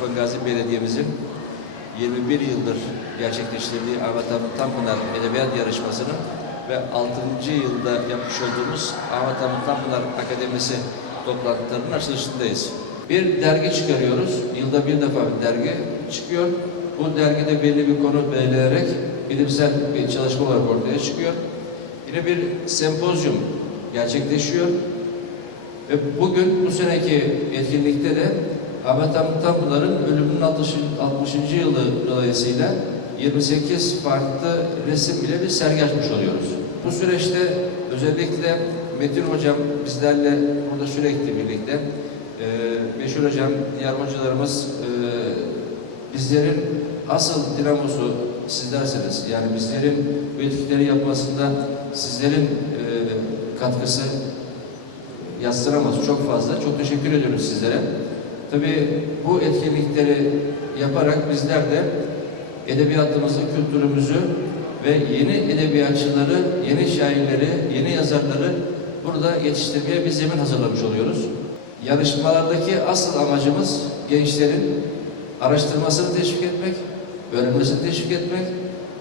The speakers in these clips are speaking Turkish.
Osman Gazi Belediye'mizin 21 yıldır gerçekleştirdiği Ahmet Hamit Tanpınar Edebiyat Yarışması'nın ve 6. yılda yapmış olduğumuz Ahmet Hamit Tanpınar Akademisi toplantılarının açılışındayız. Bir dergi çıkarıyoruz. Yılda bir defa bir dergi çıkıyor. Bu dergide belli bir konu belirlenerek bilimsel bir çalışma olarak ortaya çıkıyor. Yine bir sempozyum gerçekleşiyor. Ve bugün bu seneki etkinlikte de Ahmet Hamit Tanpınar'ın ölümünün 60. 60. yılı dolayısıyla 28 farklı resim ile bir sergi açmış oluyoruz. Bu süreçte özellikle Metin Hocam bizlerle burada sürekli birlikte, e, Meşhur Hocam, diğer hocalarımız e, bizlerin asıl dinamosu sizlersiniz. Yani bizlerin bu etkinlikleri yapmasında sizlerin e, katkısı yatsınamaz çok fazla. Çok teşekkür ediyoruz sizlere. Tabii bu etkinlikleri yaparak bizler de edebiyatımızı, kültürümüzü ve yeni edebiyatçıları, yeni şairleri, yeni yazarları burada yetiştirmeye bir zemin hazırlamış oluyoruz. Yarışmalardaki asıl amacımız gençlerin araştırmasını teşvik etmek, öğrenmesini teşvik etmek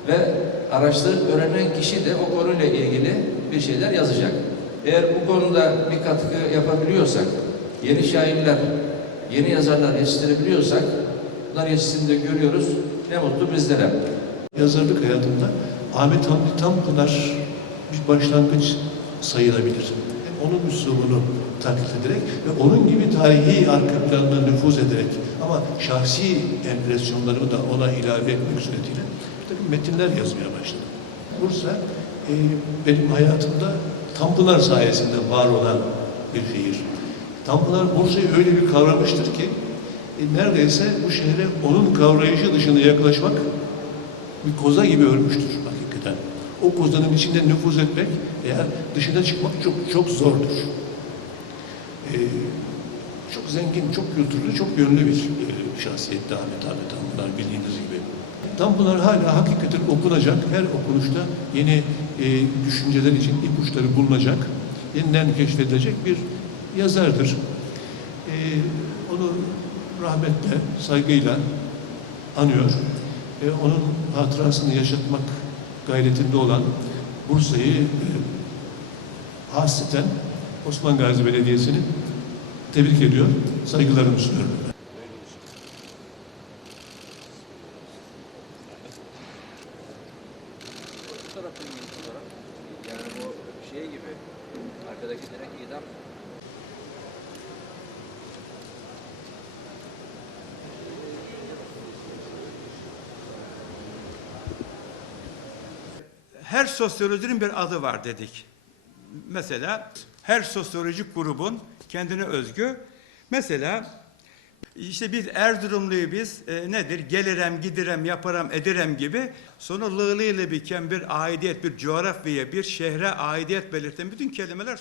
ve araştırıp öğrenen kişi de o konuyla ilgili bir şeyler yazacak. Eğer bu konuda bir katkı yapabiliyorsak, yeni şairler, yeni yazarlar yetiştirebiliyorsak, bunlar yetiştiğinde görüyoruz. Ne mutlu bizlere. Yazarlık hayatımda Ahmet Hamdi Tanpınar bir başlangıç sayılabilir. Yani onun üslubunu taklit ederek ve onun gibi tarihi arka planına nüfuz ederek ama şahsi empresyonlarımı da ona ilave etmek suretiyle tabii metinler yazmaya başladım. Bursa e, benim hayatımda Tanpınar sayesinde var olan bir şehir. Tanpınar Bursa'yı öyle bir kavramıştır ki e, neredeyse bu şehre onun kavrayışı dışında yaklaşmak bir koza gibi örmüştür hakikaten. O kozanın içinde nüfuz etmek eğer dışına çıkmak çok çok zordur. Ee, çok zengin, çok kültürlü, çok yönlü bir e, şahsiyetti Ahmet Ahmet Tanpınar bildiğiniz gibi. Tanpınar hala hakikaten okunacak, her okunuşta yeni e, düşünceler için ipuçları bulunacak, yeniden keşfedilecek bir yazardır. E, onu rahmetle, saygıyla anıyor. E, onun hatırasını yaşatmak gayretinde olan Bursa'yı e, hasreten Osman Gazi Belediyesi'ni tebrik ediyor, saygılarımı sunuyorum. Yani bu şey gibi, arkadaki direkt idam her sosyolojinin bir adı var dedik. Mesela her sosyolojik grubun kendine özgü. Mesela işte biz Erzurumluyu biz e, nedir? Gelirem, gidirem, yaparım, ederem gibi sonu lığlı ile biten bir aidiyet, bir coğrafyaya, bir şehre aidiyet belirten bütün kelimeler